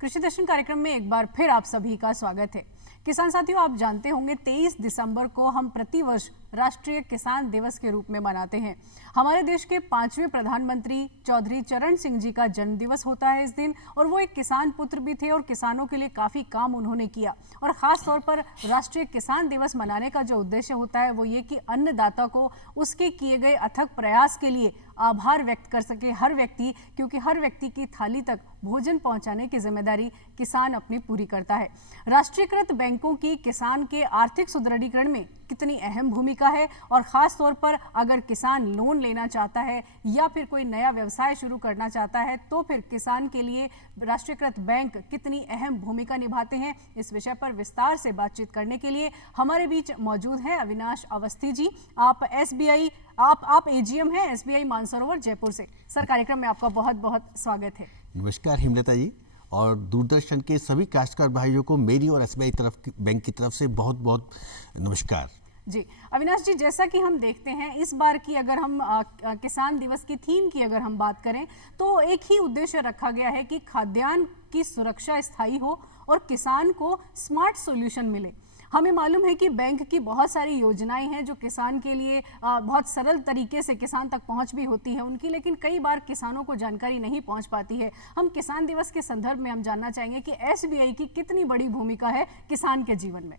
कृषि दर्शन कार्यक्रम में एक बार फिर आप सभी का स्वागत है। किसान साथियों, आप जानते होंगे 23 दिसंबर को हम प्रतिवर्ष राष्ट्रीय किसान दिवस के रूप में मनाते हैं। हमारे देश के 5वें प्रधानमंत्री चौधरी चरण सिंह जी का जन्म दिवस होता है इस दिन, और वो एक किसान पुत्र भी थे और किसानों के लिए काफ़ी काम उन्होंने किया। और ख़ास तौर पर राष्ट्रीय किसान दिवस मनाने का जो उद्देश्य होता है वो ये कि अन्नदाता को उसके किए गए अथक प्रयास के लिए आभार व्यक्त कर सके हर व्यक्ति, क्योंकि हर व्यक्ति की थाली तक भोजन पहुंचाने की जिम्मेदारी किसान अपनी पूरी करता है। राष्ट्रीयकृत बैंकों की किसान के आर्थिक सुदृढ़ीकरण में कितनी अहम भूमिका है, और ख़ास तौर पर अगर किसान लोन लेना चाहता है या फिर कोई नया व्यवसाय शुरू करना चाहता है तो फिर किसान के लिए राष्ट्रीयकृत बैंक कितनी अहम भूमिका निभाते हैं, इस विषय पर विस्तार से बातचीत करने के लिए हमारे बीच मौजूद हैं अविनाश अवस्थी जी। आप एसबीआई आप एजीएम हैं एसबीआई मानसरोवर जयपुर से। सर, कार्यक्रम में आपका बहुत बहुत स्वागत है। नमस्कार हेमलता जी, और दूरदर्शन के सभी काश्तकार भाइयों को मेरी और एसबीआई बैंक की तरफ से बहुत बहुत नमस्कार जी। अविनाश जी, जैसा कि हम देखते हैं इस बार की अगर हम किसान दिवस की थीम की अगर हम बात करें तो एक ही उद्देश्य रखा गया है कि खाद्यान्न की सुरक्षा स्थायी हो और किसान को स्मार्ट सॉल्यूशन मिले। हमें मालूम है कि बैंक की बहुत सारी योजनाएं हैं जो किसान के लिए बहुत सरल तरीके से किसान तक पहुंच भी होती है उनकी, लेकिन कई बार किसानों को जानकारी नहीं पहुंच पाती है। हम किसान दिवस के संदर्भ में हम जानना चाहेंगे कि एसबीआई की कितनी बड़ी भूमिका है किसान के जीवन में।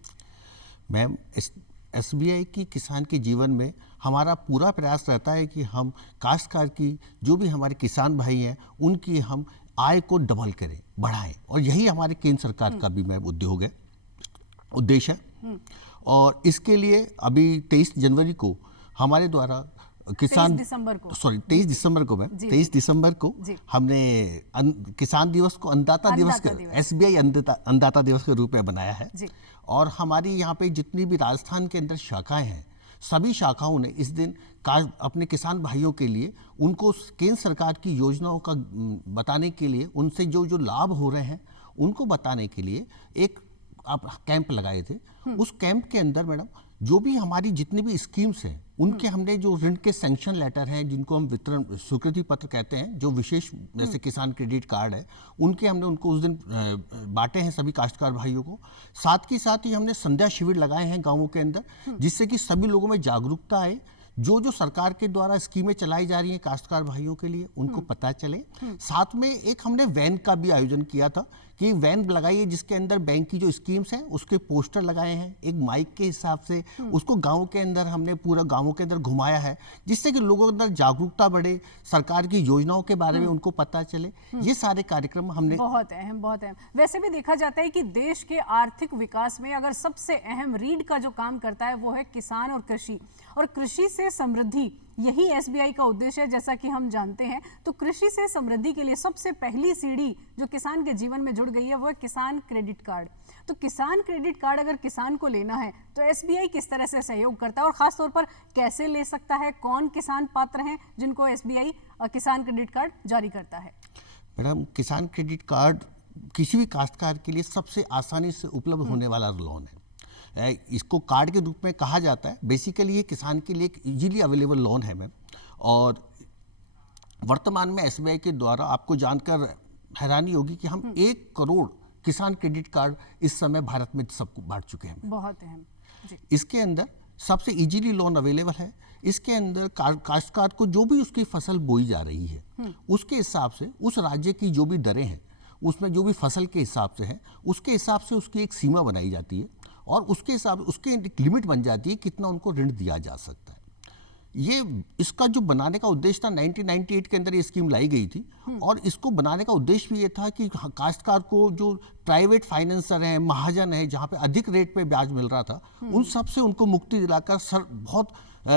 मैम, एसबीआई की किसान के जीवन में हमारा पूरा प्रयास रहता है कि हम काश्तकार की जो भी हमारे किसान भाई हैं उनकी हम आय को डबल करें, बढ़ाएं, और यही हमारे केंद्र सरकार का भी उद्योग है, उद्देश्य है। और इसके लिए अभी 23 जनवरी को हमारे द्वारा किसान 23 दिसंबर को हमने किसान दिवस को अन्नदाता दिवस एसबीआई अन्नदाता दिवस के रूप में बनाया है। और हमारी यहाँ पे जितनी भी राजस्थान के अंदर शाखाएं हैं सभी शाखाओं ने इस दिन अपने किसान भाइयों के लिए उनको केंद्र सरकार की योजनाओं का बताने के लिए, उनसे जो जो लाभ हो रहे हैं उनको बताने के लिए एक कैंप लगाए थे। उस कैंप के अंदर मैडम जो भी हमारी जितनी भी स्कीम्स हैं उनके हमने जो ऋण के सैंक्शन लेटर हैं जिनको हम वितरण स्वीकृति पत्र कहते हैं, जो विशेष जैसे किसान क्रेडिट कार्ड है, उनको उस दिन बांटे हैं सभी काश्तकार भाइयों को। साथ ही हमने संध्या शिविर लगाए हैं गाँवों के अंदर, जिससे कि सभी लोगों में जागरूकता आए, जो सरकार के द्वारा स्कीमें चलाई जा रही हैं काश्तकार भाइयों के लिए उनको पता चले। साथ में एक हमने वैन का भी आयोजन किया था कि वैन लगाइए जिसके अंदर बैंक की जो स्कीम्स हैं उसके पोस्टर लगाए हैं, एक माइक के हिसाब से उसको गाँव के अंदर हमने पूरा गाँवों के अंदर घुमाया है, जिससे कि लोगों के अंदर जागरूकता बढ़े, सरकार की योजनाओं के बारे में उनको पता चले। ये सारे कार्यक्रम हमने बहुत अहम वैसे भी देखा जाता है कि देश के आर्थिक विकास में अगर सबसे अहम रीढ़ का जो काम करता है वो है किसान और कृषि, और कृषि से समृद्धि यही एसबीआई का उद्देश्य है। जैसा कि हम जानते हैं तो कृषि से समृद्धि के लिए सबसे पहली सीढ़ी जो किसान के जीवन में जुड़ गई है वो है किसान क्रेडिट कार्ड। तो किसान क्रेडिट कार्ड अगर किसान को लेना है तो एसबीआई किस तरह से सहयोग करता है और खास तौर पर कैसे ले सकता है, कौन किसान पात्र हैं जिनको एसबीआई किसान क्रेडिट कार्ड जारी करता है? मैडम, किसान क्रेडिट कार्ड किसी भी काश्तकार के लिए सबसे आसानी से उपलब्ध होने वाला लोन है। इसको कार्ड के रूप में कहा जाता है। बेसिकली ये किसान के लिए एक इजीली अवेलेबल लोन है मैम। और वर्तमान में एसबीआई के द्वारा आपको जानकर हैरानी होगी कि हम 1 करोड़ किसान क्रेडिट कार्ड इस समय भारत में सबको बांट चुके हैं। बहुत अहम जी। इसके अंदर सबसे इजीली लोन अवेलेबल है। इसके अंदर काश्तकार को जो भी उसकी फसल बोई जा रही है उसके हिसाब से उस राज्य की जो भी दरें हैं उसमें जो भी फसल के हिसाब से है उसके हिसाब से उसकी एक सीमा बनाई जाती है और उसके हिसाब उसके एक लिमिट बन जाती है कितना उनको ऋण दिया जा सकता है। ये इसका जो बनाने का उद्देश्य था 1998 के अंदर ये स्कीम लाई गई थी, और इसको बनाने का उद्देश्य भी ये था कि काश्तकार को जो प्राइवेट फाइनेंसर हैं, महाजन है, जहाँ पे अधिक रेट पे ब्याज मिल रहा था उन सब से उनको मुक्ति दिलाकर बहुत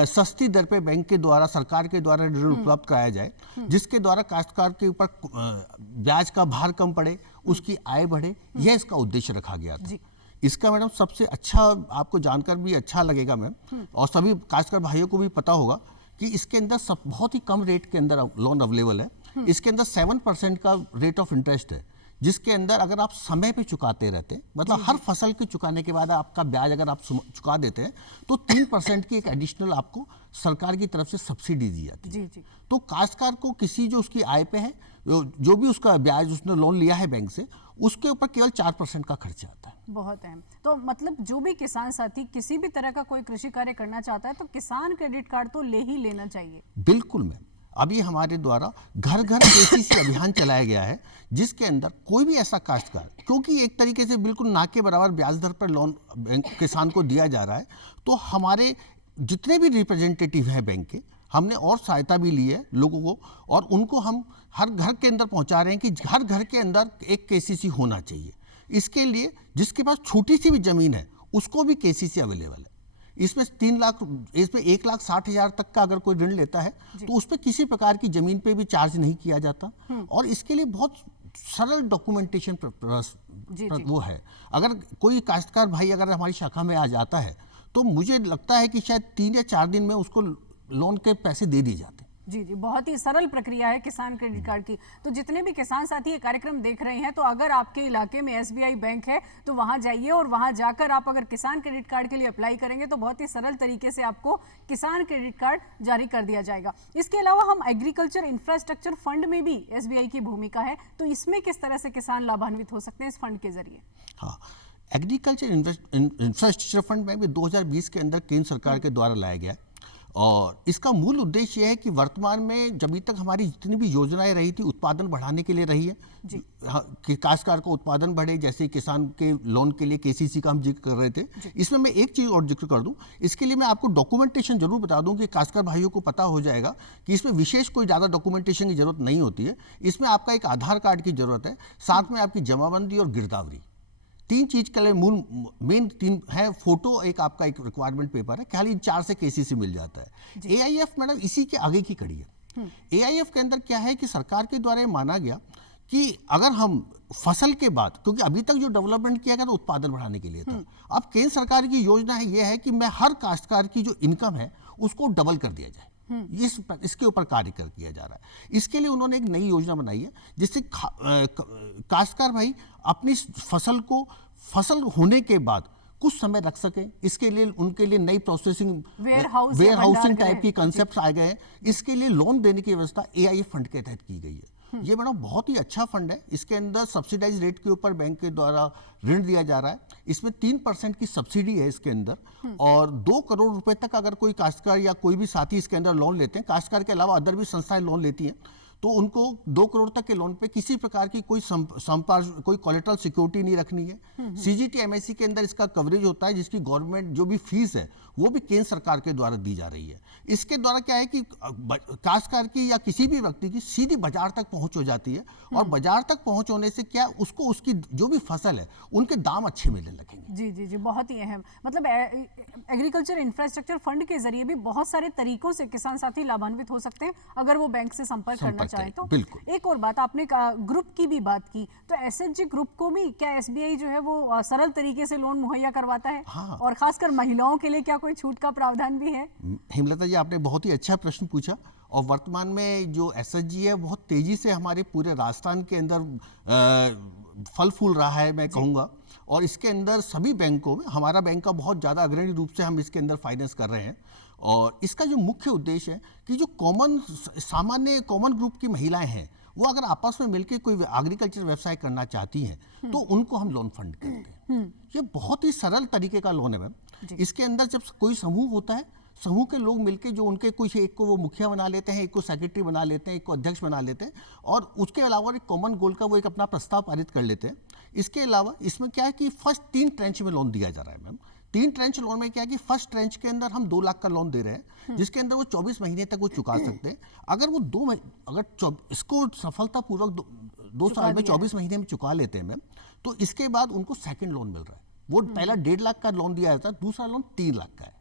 सस्ती दर पे बैंक के द्वारा, सरकार के द्वारा ऋण उपलब्ध कराया जाए, जिसके द्वारा काश्तकार के ऊपर ब्याज का भार कम पड़े, उसकी आय बढ़े। यह इसका उद्देश्य रखा गया था। इसका मैडम सबसे अच्छा आपको जानकर भी अच्छा लगेगा मैम, और सभी काश्तकार भाइयों को भी पता होगा कि इसके अंदर बहुत ही कम रेट के अंदर लोन अवेलेबल है। इसके अंदर 7% का रेट ऑफ इंटरेस्ट है, जिसके अंदर अगर आप समय पे चुकाते रहते हैं, मतलब हर फसल के चुकाने के बाद आपका ब्याज अगर आप चुका देते हैं तो 3% की एक एडिशनल आपको सरकार की तरफ से सब्सिडी दी जाती है। जी जी। तो काश्तकार को किसी जो उसकी आय पे है, जो भी उसका ब्याज उसने लोन लिया है बैंक से, उसके ऊपर केवल 4% का खर्चा आता है। बहुत अहम। तो मतलब जो भी किसान साथी किसी भी तरह का कोई कृषि कार्य करना चाहता है तो किसान क्रेडिट कार्ड तो ले ही लेना चाहिए। बिल्कुल मैम, अभी हमारे द्वारा घर घर केसीसी अभियान चलाया गया है, जिसके अंदर कोई भी ऐसा काश्तकार, क्योंकि एक तरीके से बिल्कुल ना के बराबर ब्याज दर पर लोन किसान को दिया जा रहा है, तो हमारे जितने भी रिप्रेजेंटेटिव हैं बैंक के, हमने और सहायता भी ली है लोगों को, और उनको हम हर घर के अंदर पहुंचा रहे हैं कि हर घर के अंदर एक केसीसी होना चाहिए। इसके लिए जिसके पास छोटी सी भी जमीन है उसको भी केसीसी अवेलेबल है। इसमें 1,60,000 तक का अगर कोई ऋण लेता है तो उस पर किसी प्रकार की जमीन पे भी चार्ज नहीं किया जाता, और इसके लिए बहुत सरल डॉक्यूमेंटेशन वो है। अगर कोई काश्तकार भाई अगर हमारी शाखा में आ जाता है तो मुझे लगता है कि शायद 3 या 4 दिन में उसको लोन के पैसे दे दिए जाते हैं। जी जी, बहुत ही सरल प्रक्रिया है किसान क्रेडिट कार्ड की। तो जितने भी किसान साथी ये कार्यक्रम देख रहे हैं, तो अगर आपके इलाके में एसबीआई बैंक है तो वहां जाइए, और वहां जाकर आप अगर किसान क्रेडिट कार्ड के लिए अप्लाई करेंगे तो बहुत ही सरल तरीके से आपको किसान क्रेडिट कार्ड जारी कर दिया जाएगा। इसके अलावा हम एग्रीकल्चर इंफ्रास्ट्रक्चर फंड में भी एसबीआई की भूमिका है, तो इसमें किस तरह से किसान लाभान्वित हो सकते हैं इस फंड के जरिए? हाँ, एग्रीकल्चर इंफ्रास्ट्रक्चर फंड में भी 2020 के अंदर केंद्र सरकार के द्वारा लाया गया है, और इसका मूल उद्देश्य यह है कि वर्तमान में जब तक हमारी जितनी भी योजनाएं रही थी उत्पादन बढ़ाने के लिए रही है कि काश्तकार का उत्पादन बढ़े, जैसे किसान के लोन के लिए केसीसी का हम जिक्र कर रहे थे। इसमें मैं एक चीज़ और जिक्र कर दूं, इसके लिए मैं आपको डॉक्यूमेंटेशन जरूर बता दूं कि काश्तकार भाइयों को पता हो जाएगा कि इसमें विशेष कोई ज़्यादा डॉक्यूमेंटेशन की जरूरत नहीं होती है। इसमें आपका एक आधार कार्ड की जरूरत है, साथ में आपकी जमाबंदी और गिरदावरी, 3 चीज के लिए मेन 3 है। फोटो एक आपका एक रिक्वायरमेंट पेपर है, खाली 4 से केसीसी मिल जाता है। एआईएफ मैडम इसी के आगे की कड़ी है। एआईएफ के अंदर क्या है कि सरकार के द्वारा माना गया कि अगर हम फसल के बाद, क्योंकि अभी तक जो डेवलपमेंट किया गया था उत्पादन बढ़ाने के लिए था, अब केंद्र सरकार की योजना है यह है कि मैं हर काश्तकार की जो इनकम है उसको डबल कर दिया जाए। इसके ऊपर कार्य किया जा रहा है। इसके लिए उन्होंने एक नई योजना बनाई है, जिससे काश्तकार भाई अपनी फसल होने के बाद कुछ समय रख सके। इसके लिए उनके लिए नई प्रोसेसिंग वेयर हाउसिंग टाइप की कंसेप्ट आ गए हैं। इसके लिए लोन देने की व्यवस्था एआईएफ फंड के तहत की गई है। ये मैडम बहुत ही अच्छा फंड है। इसके अंदर सब्सिडाइज रेट के ऊपर बैंक के द्वारा ऋण दिया जा रहा है। इसमें 3% की सब्सिडी है इसके अंदर, और 2 करोड़ रुपए तक अगर कोई काश्तकार या कोई भी साथी इसके अंदर लोन लेते हैं, काश्तकार के अलावा अदर भी संस्थाएं लोन लेती हैं, तो उनको 2 करोड़ तक के लोन पे किसी प्रकार की कोई कोई कोलेटरल सिक्योरिटी नहीं रखनी है। सीजीटी एमएससी के अंदर इसका कवरेज होता है, जिसकी गवर्नमेंट जो भी फीस है वो भी केंद्र सरकार के द्वारा दी जा रही है। इसके द्वारा क्या है कि काश्तकार की या किसी भी व्यक्ति की सीधी बाजार तक पहुंच हो जाती है, और बाजार तक पहुंच होने से क्या उसको उसकी जो भी फसल है उनके दाम अच्छे मिलने लगेंगे। जी जी जी, बहुत ही अहम। मतलब एग्रीकल्चर इंफ्रास्ट्रक्चर फंड के जरिए भी बहुत सारे तरीकों से किसान साथी लाभान्वित हो सकते हैं अगर वो बैंक से संपर्क करना चाहे तो। एक और बात, आपने ग्रुप की भी बात की, तो एसएचजी ग्रुप को भी क्या एसबीआई जो है वो सरल तरीके से लोन मुहैया करवाता है? हाँ। और खासकर महिलाओं के लिए क्या कोई छूट का प्रावधान भी है? हेमलता जी, आपने बहुत ही अच्छा प्रश्न पूछा, और वर्तमान में जो एसएचजी है बहुत तेजी से हमारे पूरे राजस्थान के अंदर फल फूल रहा है मैं कहूँगा, और इसके अंदर सभी बैंकों में हमारा बैंक का बहुत ज़्यादा अग्रणी रूप से हम इसके अंदर फाइनेंस कर रहे हैं। और इसका जो मुख्य उद्देश्य है कि जो सामान्य कॉमन ग्रुप की महिलाएं हैं, वो अगर आपस में मिलकर कोई एग्रीकल्चर व्यवसाय करना चाहती हैं तो उनको हम लोन फंड करते हैं। ये बहुत ही सरल तरीके का लोन है मैम। इसके अंदर जब कोई समूह होता है, समूह के लोग मिलके जो उनके कुछ, एक को वो मुखिया बना लेते हैं, एक को सेक्रेटरी बना लेते हैं, एक को अध्यक्ष बना लेते हैं, और उसके अलावा एक कॉमन गोल का वो एक अपना प्रस्ताव पारित कर लेते हैं। इसके अलावा इसमें क्या है कि फर्स्ट 3 ट्रेंच में लोन दिया जा रहा है मैम। 3 ट्रेंच लोन में क्या है कि फर्स्ट ट्रेंच के अंदर हम 2 लाख का लोन दे रहे हैं, जिसके अंदर वो 24 महीने तक वो चुका सकते हैं। अगर वो इसको सफलतापूर्वक 2 साल में 24 महीने में चुका लेते हैं मैम, तो इसके बाद उनको सेकंड लोन मिल रहा है। वो पहला 1.5 लाख का लोन दिया जाता है, दूसरा लोन 3 लाख का है।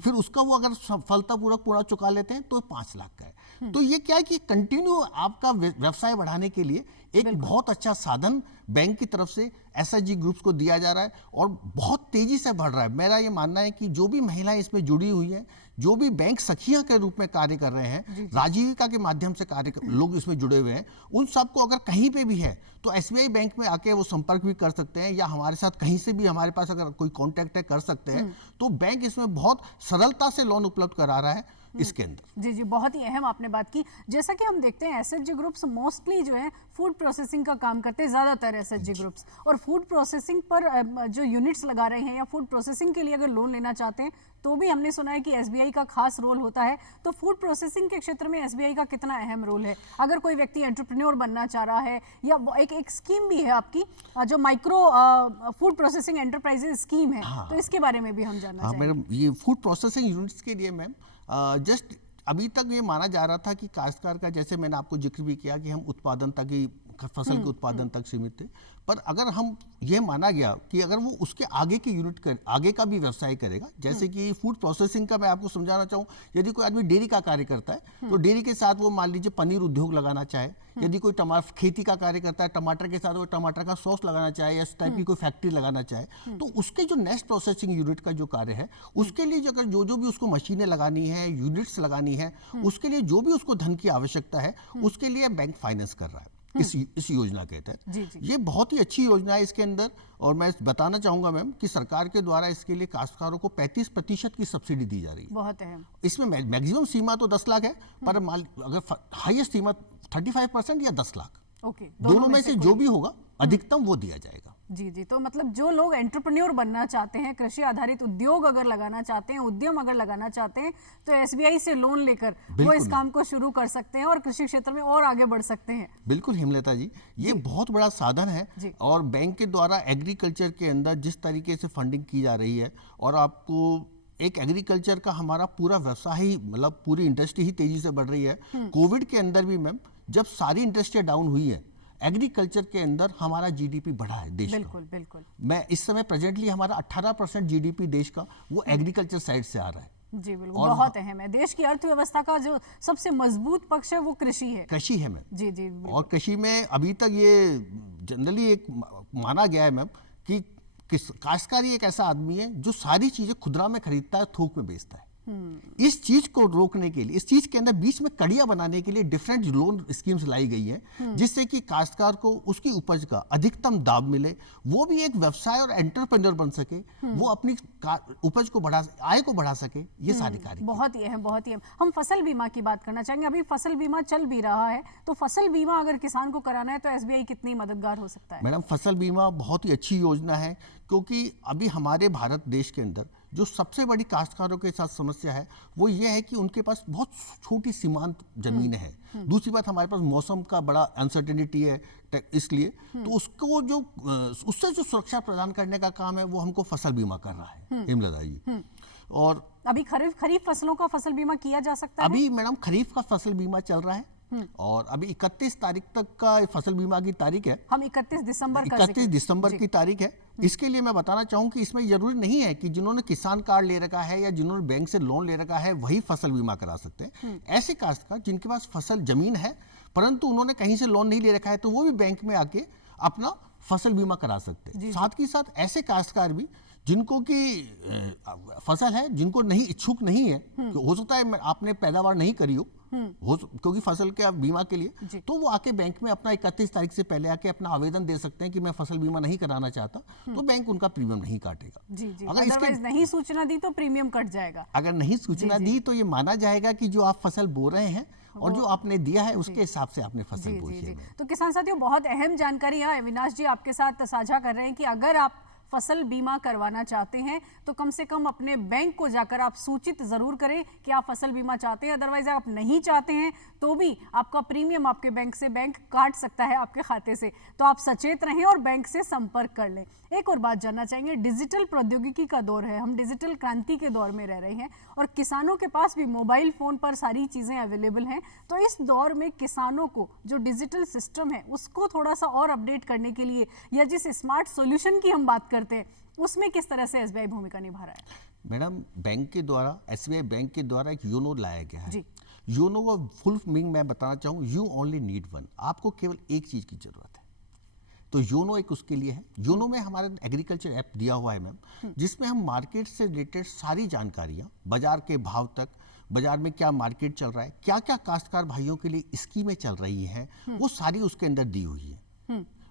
फिर उसका वो अगर सफलतापूर्वक पूरा चुका लेते हैं तो 5 लाख का है। तो ये क्या है कि कंटिन्यू आपका व्यवसाय बढ़ाने के लिए एक बहुत अच्छा साधन बैंक की तरफ से एसएचजी ग्रुप्स को दिया जा रहा है और बहुत तेजी से बढ़ रहा है। मेरा ये मानना है कि जो भी महिलाएं इसमें जुड़ी हुई हैं, जो भी बैंक सखियां के रूप में कार्य कर रहे हैं, राजीविका के माध्यम से लोग इसमें जुड़े हुए हैं, उन सबको अगर कहीं पे भी है तो एसबीआई बैंक में आके वो संपर्क भी कर सकते हैं, या हमारे साथ कहीं से भी हमारे पास अगर कोई कॉन्टैक्ट है कर सकते हैं। तो बैंक इसमें बहुत सरलता से लोन उपलब्ध करा रहा है इसके अंदर। जी जी, बहुत ही अहम आपने बात की। जैसा कि हम देखते हैं एसएचजी ग्रुप्स मोस्टली जो है फूड प्रोसेसिंग का काम करते हैं, ज़्यादातर एसएचजी ग्रुप्स, और फूड प्रोसेसिंग पर जो यूनिट्स लगा रहे हैं या फूड प्रोसेसिंग के लिए अगर लोन लेना चाहते हैं तो भी हमने सुना है कि एसबीआई का खास रोल होता है। तो फूड प्रोसेसिंग के क्षेत्र में एसबीआई का कितना अहम रोल है? अगर कोई व्यक्ति एंटरप्रेन्योर बनना चाह रहा है, या एक स्कीम भी है आपकी जो micro food processing enterprises scheme है, तो इसके बारे में भी हम जानना चाहेंगे। मैडम, ये फूड प्रोसेसिंग यूनिट्स के लिए मैम जस्ट अभी तक ये माना जा रहा था कि काश्तकार का, जैसे मैंने आपको जिक्र भी किया कि हम उत्पादन तक ही, फसल के उत्पादन तक सीमित थे, पर अगर हम ये माना गया कि अगर वो उसके आगे की आगे का भी व्यवसाय करेगा, जैसे कि फूड प्रोसेसिंग का मैं आपको समझाना चाहूँ, यदि कोई आदमी डेयरी का कार्य करता है तो डेयरी के साथ वो मान लीजिए पनीर उद्योग लगाना चाहे, यदि कोई टमाटर खेती का कार्य करता है, टमाटर के साथ वो टमाटर का सॉस लगाना चाहे या इस टाइप की कोई फैक्ट्री लगाना चाहे, तो उसके जो नेक्स्ट प्रोसेसिंग यूनिट का जो कार्य है, उसके लिए अगर जो भी उसको मशीनें लगानी है, यूनिट्स लगानी है, उसके लिए जो भी उसको धन की आवश्यकता है, उसके लिए बैंक फाइनेंस कर रहा है इस योजना के तहत। ये बहुत ही अच्छी योजना है इसके अंदर, और मैं बताना चाहूंगा मैम कि सरकार के द्वारा इसके लिए काश्तकारों को 35% की सब्सिडी दी जा रही है। बहुत अहम। इसमें मैक्सिमम सीमा तो 10 लाख है, पर अगर हाईएस्ट सीमा 35% या 10 लाख, ओके, दोनों में से जो भी होगा अधिकतम वो दिया जाएगा। जी जी, तो मतलब जो लोग एंटरप्रेन्योर बनना चाहते हैं, कृषि आधारित उद्योग अगर लगाना चाहते हैं, उद्यम अगर लगाना चाहते हैं, तो एसबीआई से लोन लेकर वो इस काम को शुरू कर सकते हैं और कृषि क्षेत्र में और आगे बढ़ सकते हैं। बिल्कुल हेमलता जी, ये बहुत बड़ा साधन है, और बैंक के द्वारा एग्रीकल्चर के अंदर जिस तरीके से फंडिंग की जा रही है, और आपको एक एग्रीकल्चर का हमारा पूरा व्यवसाय ही, मतलब पूरी इंडस्ट्री ही तेजी से बढ़ रही है। कोविड के अंदर भी मैम, जब सारी इंडस्ट्रियां डाउन हुई है, एग्रीकल्चर के अंदर हमारा जीडीपी बढ़ा है देश बिल्कुल, का। बिल्कुल। मैं इस समय प्रेजेंटली हमारा 18% जीडीपी देश का वो एग्रीकल्चर साइड से आ रहा है। जी बिल्कुल, बहुत अहम है। देश की अर्थव्यवस्था का जो सबसे मजबूत पक्ष है वो कृषि है। कृषि है मैम। जी जी। और कृषि में अभी तक ये जनरली एक माना गया है मैम कि काश्तकारी एक ऐसा आदमी है जो सारी चीजें खुदरा में खरीदता है, थोक में बेचता है। इस चीज को रोकने के लिए, इस चीज के अंदर बीच में कड़ियां बनाने के लिए डिफरेंट लोन स्कीम्स लाई गई है, जिससे कि काश्तकार को उसकी उपज का अधिकतम दाम मिले, वो भी एक व्यवसाय और एंटरप्रेन्योर बन सके, वो अपनी उपज को आय को बढ़ा सके। ये सारी कार्य बहुत ही अहम, बहुत ही अहम। हम फसल बीमा की बात करना चाहेंगे। अभी फसल बीमा चल भी रहा है, तो फसल बीमा अगर किसान को कराना है तो एसबीआई कितनी मददगार हो सकता है? मैडम, फसल बीमा बहुत ही अच्छी योजना है, क्योंकि अभी हमारे भारत देश के अंदर जो सबसे बड़ी काश्तकारों के साथ समस्या है वो ये है कि उनके पास बहुत छोटी सीमांत जमीनें हैं। दूसरी बात, हमारे पास मौसम का बड़ा अनसर्टेनिटी है, इसलिए तो उसको जो उससे जो सुरक्षा प्रदान करने का काम है वो हमको फसल बीमा कर रहा है हेमलता जी। और अभी खरीफ फसलों का फसल बीमा किया जा सकता है? अभी मैडम खरीफ का फसल बीमा चल रहा है, और अभी 31 तारीख तक का फसल बीमा की तारीख है। हम 31 दिसंबर का 31 दिसंबर की तारीख है। इसके लिए मैं बताना चाहूँ कि इसमें जरूरी नहीं है कि जिन्होंने किसान कार्ड ले रखा है या जिन्होंने बैंक से लोन ले रखा है वही फसल बीमा करा सकते हैं। ऐसे काश्तकार जिनके पास फसल जमीन है परंतु उन्होंने कहीं से लोन नहीं ले रखा है, तो वो भी बैंक में आके अपना फसल बीमा करा सकते हैं। साथ ही साथ ऐसे काश्तकार भी जिनको की फसल है, जिनको नहीं इच्छुक नहीं है, हो सकता है आपने पैदावार नहीं करी हो क्योंकि फसल के बीमा के लिए, तो वो आके बैंक में अपना 31 तारीख से पहले आके अपना आवेदन दे सकते हैं कि मैं फसल बीमा नहीं कराना चाहता, तो बैंक उनका प्रीमियम नहीं काटेगा। अगर इसके नहीं सूचना दी तो प्रीमियम कट जाएगा। अगर नहीं सूचना दी तो ये माना जाएगा कि जो आप फसल बो रहे हैं और जो आपने दिया है उसके हिसाब से आपने फसल बोई है। तो किसान साथियों, बहुत अहम जानकारी है अविनाश जी आपके साथ साझा कर रहे हैं कि अगर आप फसल बीमा करवाना चाहते हैं तो कम से कम अपने बैंक को जाकर आप सूचित जरूर करें कि आप फसल बीमा चाहते हैं। अदरवाइज आप नहीं चाहते हैं तो भी आपका प्रीमियम आपके बैंक काट सकता है आपके खाते से। तो आप सचेत रहें और बैंक से संपर्क कर लें। एक और बात जानना चाहेंगे, डिजिटल प्रौद्योगिकी का दौर है, हम डिजिटल क्रांति के दौर में रह रहे हैं और किसानों के पास भी मोबाइल फोन पर सारी चीजें अवेलेबल हैं। तो इस दौर में किसानों को जो डिजिटल सिस्टम है उसको थोड़ा सा और अपडेट करने के लिए या जिस स्मार्ट सॉल्यूशन की हम बात करते हैं उसमें किस तरह से एसबीआई भूमिका निभा रहा है? मैडम, बैंक के द्वारा, एसबीआई बैंक के द्वारा एक योनो लाया गया है। योनो का फुल मीनिंग मैं बताना चाहूँ, यू ओनली नीड वन। आपको केवल एक चीज की जरूरत है। तो योनो एक उसके लिए है। योनो में हमारा एग्रीकल्चर ऐप दिया हुआ है मैम, जिसमें हम मार्केट से रिलेटेड सारी जानकारियां, बाजार के भाव तक, बाजार में क्या मार्केट चल रहा है, क्या क्या काश्तकार भाइयों के लिए स्कीमें चल रही हैं, वो सारी उसके अंदर दी हुई है।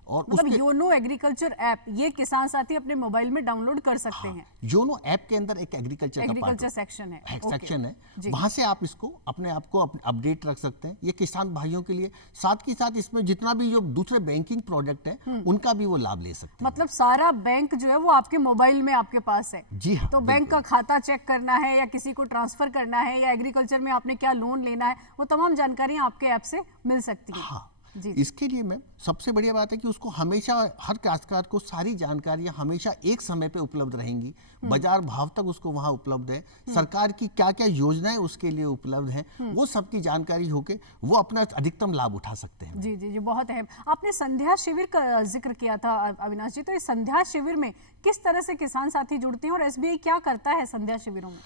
और मतलब योनो एग्रीकल्चर ऐप ये किसान साथी अपने मोबाइल में डाउनलोड कर सकते हैं। योनो ऐप के अंदर एक एग्रीकल्चर सेक्शन है, सेक्शन है, वहां से आप इसको अपने आप को अपडेट रख सकते हैं। ये किसान भाइयों के लिए, साथ ही साथ इसमें जितना भी जो दूसरे बैंकिंग प्रोडक्ट है उनका भी वो लाभ ले सकते हैं। मतलब सारा बैंक जो है वो आपके मोबाइल में आपके पास है। जी हाँ। तो बैंक का खाता चेक करना है या किसी को ट्रांसफर करना है या एग्रीकल्चर में आपने क्या लोन लेना है, वो तमाम जानकारियां आपके ऐप से मिल सकती है। हाँ, जी। इसके लिए मैम सबसे बढ़िया बात है कि उसको हमेशा, हर काश्तकार को सारी जानकारियां हमेशा एक समय पे उपलब्ध रहेंगी। बाजार भाव तक उसको वहां उपलब्ध है, सरकार की क्या क्या योजनाएं उसके लिए उपलब्ध हैं, वो सबकी जानकारी होके वो अपना अधिकतम लाभ उठा सकते हैं। जी जी जी, बहुत अहम। आपने संध्या शिविर का जिक्र किया था अविनाश जी, तो इस संध्या शिविर में किस तरह से किसान साथी जुड़ते हैं और एसबीआई क्या करता है संध्या शिविरों में?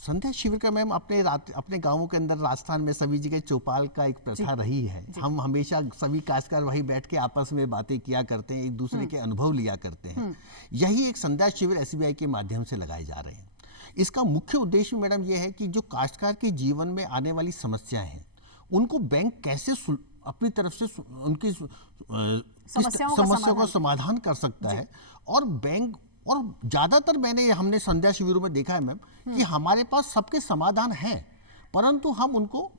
संध्या शिविर का मैम अपने गांवों के अंदर राजस्थान में सभी जगह चौपाल का एक प्रथा रही है। हम हमेशा सभी काश्तकार भाई बैठ के आपस में बातें किया करते हैं, एक दूसरे के अनुभव लिया करते हैं। यही एक संध्या शिविर एसबीआई के माध्यम से लगाए जा रहे हैं। इसका मुख्य उद्देश्य मैडम यह है कि जो काश्तकार के जीवन में आने वाली समस्याएं हैं उनको बैंक कैसे अपनी तरफ से उनकी समस्याओं का समाधान कर सकता है। और बैंक, और ज्यादातर हमने संध्या शिविरों में देखा है मैम कि हमारे पास सबके समाधान हैं, परंतु हम उनको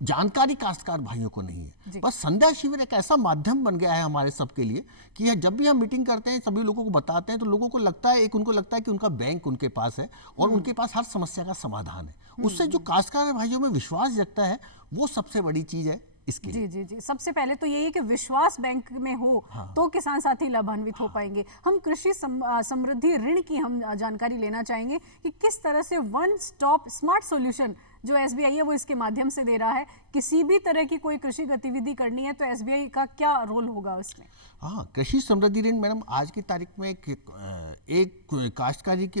जानकारी काश्तकार भाइयों को नहीं है। बस संध्या शिविर एक ऐसा माध्यम बन गया है हमारे सबके लिए कि जब भी हम मीटिंग करते हैं, सभी लोगों को बताते हैं, तो लोगों को लगता है, उनको लगता है कि उनका बैंक उनके पास है और उनके पास हर समस्या का समाधान है। उससे जो काश्तकार भाइयों में विश्वास जगता है, वो सबसे बड़ी चीज है इसके जी जी जी, सबसे पहले तो यही है कि विश्वास बैंक में हो तो किसान साथी लाभान्वित हो पाएंगे। हम कृषि समृद्धि ऋण की हम जानकारी लेना चाहेंगे कि किस तरह से वन स्टॉप स्मार्ट सॉल्यूशन जो एसबीआई है वो इसके माध्यम से दे रहा है। किसी भी तरह की कोई कृषि गतिविधि करनी है तो एसबीआई का क्या रोल होगा उसमें? हाँ, कृषि समृद्धि ऋण मैडम आज की तारीख में एक काश्तकारी की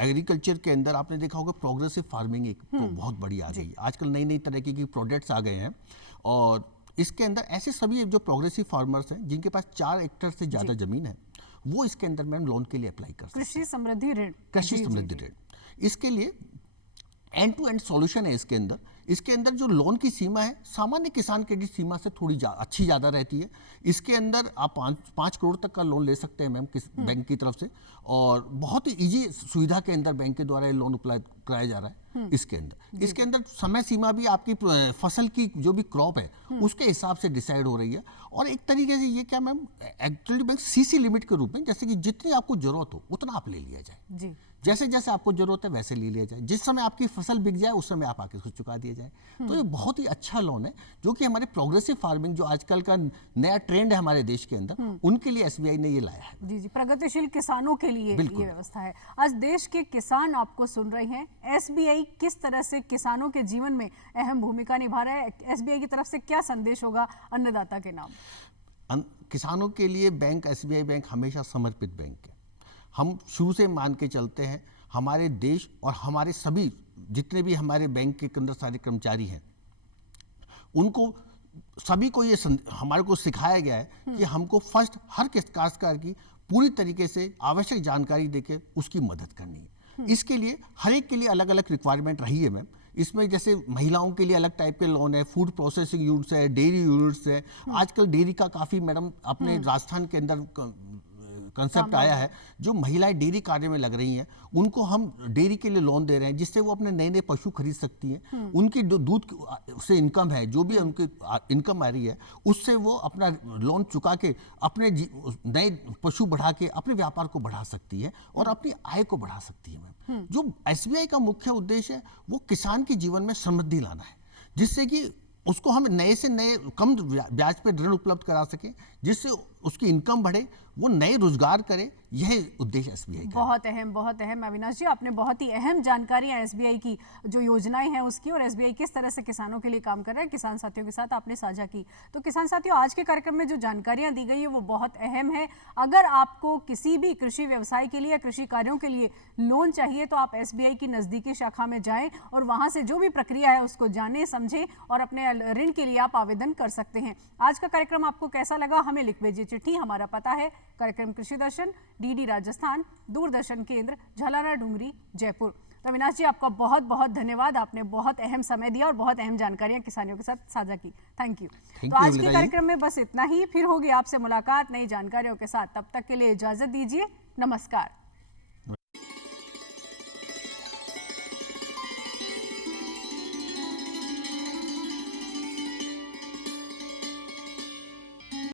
एग्रीकल्चर के अंदर आपने देखा होगा प्रोग्रेसिव फार्मिंग एक बहुत बड़ी आ गई है। आजकल नई नई तरह की प्रोडक्ट्स आ गए हैं और इसके अंदर ऐसे सभी जो प्रोग्रेसिव फार्मर्स हैं जिनके पास 4 हेक्टेयर से ज्यादा जमीन है, वो इसके अंदर मैम लोन के लिए अप्लाई कर सकते हैं। कृषि समृद्धि ऋण, कृषि समृद्धि ऋण, इसके लिए एंड टू एंड सॉल्यूशन है। इसके अंदर जो लोन की सीमा है सामान्य किसान क्रेडिट सीमा से थोड़ी अच्छी ज़्यादा रहती है। इसके अंदर आप 5 करोड़ तक का लोन ले सकते हैं मैम बैंक की तरफ से, और बहुत ही ईजी सुविधा के अंदर बैंक के द्वारा ये लोन उपलब्ध कराया जा रहा है। इसके अंदर समय सीमा भी आपकी फसल की जो भी क्रॉप है उसके हिसाब से डिसाइड हो रही है। और एक तरीके से ये क्या ma'am actually bank CC limit के रूप में, जैसे कि जितनी आपको जरूरत हो उतना आप ले लिया जाए जी। जैसे जैसे आपको जरूरत है वैसे ले लिया जाए, जिस समय आपकी फसल बिक जाए उस समय आप आके उसको चुका दिया जाए। तो ये बहुत ही अच्छा लोन है जो कि हमारे प्रोग्रेसिव फार्मिंग जो आजकल का नया ट्रेंड है हमारे देश के अंदर, उनके लिए एसबीआई ने ये लाया है। जी जी, प्रगतिशील किसानों के लिए ये व्यवस्था है। आज देश के किसान आपको सुन रहे हैं, एसबीआई किस तरह से किसानों के जीवन में अहम भूमिका निभा रहा है, एसबीआई की तरफ से क्या संदेश होगा अन्नदाता के नाम? किसानों के लिए बैंक, एसबीआई बैंक हमेशा समर्पित बैंक है। हम शुरू से मान के चलते हैं, हमारे देश और हमारे सभी जितने भी हमारे बैंक के अंदर सारे कर्मचारी हैं, उनको सभी को ये हमारे को सिखाया गया है कि हमको फर्स्ट हर काश्तकार की पूरी तरीके से आवश्यक जानकारी देके उसकी मदद करनी है। इसके लिए हर एक के लिए अलग अलग रिक्वायरमेंट रही है मैम। इसमें जैसे महिलाओं के लिए अलग टाइप के लोन है, फूड प्रोसेसिंग यूनिट्स है, डेयरी यूनिट्स है। आजकल डेयरी का काफ़ी मैडम अपने राजस्थान के अंदर कंसेप्ट आया है, जो महिलाएं डेयरी कार्य में लग रही हैं उनको हम डेयरी के लिए लोन दे रहे हैं, जिससे वो अपने नए नए पशु खरीद सकती हैं। उनकी दूध से इनकम है, जो भी उनकी इनकम आ रही है उससे वो अपना लोन चुका के अपने नए पशु बढ़ा के अपने व्यापार को बढ़ा सकती है और अपनी आय को बढ़ा सकती है मैम। जो एसबीआई का मुख्य उद्देश्य है वो किसान के जीवन में समृद्धि लाना है, जिससे कि उसको हम नए से नए कम ब्याज पर ऋण उपलब्ध करा सकें, जिससे उसकी इनकम बढ़े, वो नए रोजगार करे, यह उद्देश्य एसबीआई का है। बहुत अहम अविनाश जी, आपने बहुत ही अहम जानकारियां एसबीआई की जो योजनाएं हैं उसकी और एसबीआई किस तरह से किसानों के लिए काम कर रहा है किसान साथियों के साथ आपने साझा की। तो किसान साथियों, आज के कार्यक्रम में जो जानकारियां दी गई है वो बहुत अहम है। अगर आपको किसी भी कृषि व्यवसाय के लिए, कृषि कार्यों के लिए लोन चाहिए तो आप एसबीआई की नजदीकी शाखा में जाएं और वहां से जो भी प्रक्रिया है उसको जाने समझें और अपने ऋण के लिए आप आवेदन कर सकते हैं। आज का कार्यक्रम आपको कैसा लगा हमें लिख भेजिए चिट्ठी। हमारा पता है कार्यक्रम कृषि दर्शन, डीडी राजस्थान, दूरदर्शन केंद्र, झलाना डूंगरी, जयपुर। तो अविनाश जी, आपका बहुत बहुत धन्यवाद, आपने बहुत अहम समय दिया और बहुत अहम जानकारियां किसानों के साथ साझा की। Thank you. तो आज के कार्यक्रम में बस इतना ही, फिर होगी आपसे मुलाकात नई जानकारियों के साथ। तब तक के लिए इजाजत दीजिए, नमस्कार।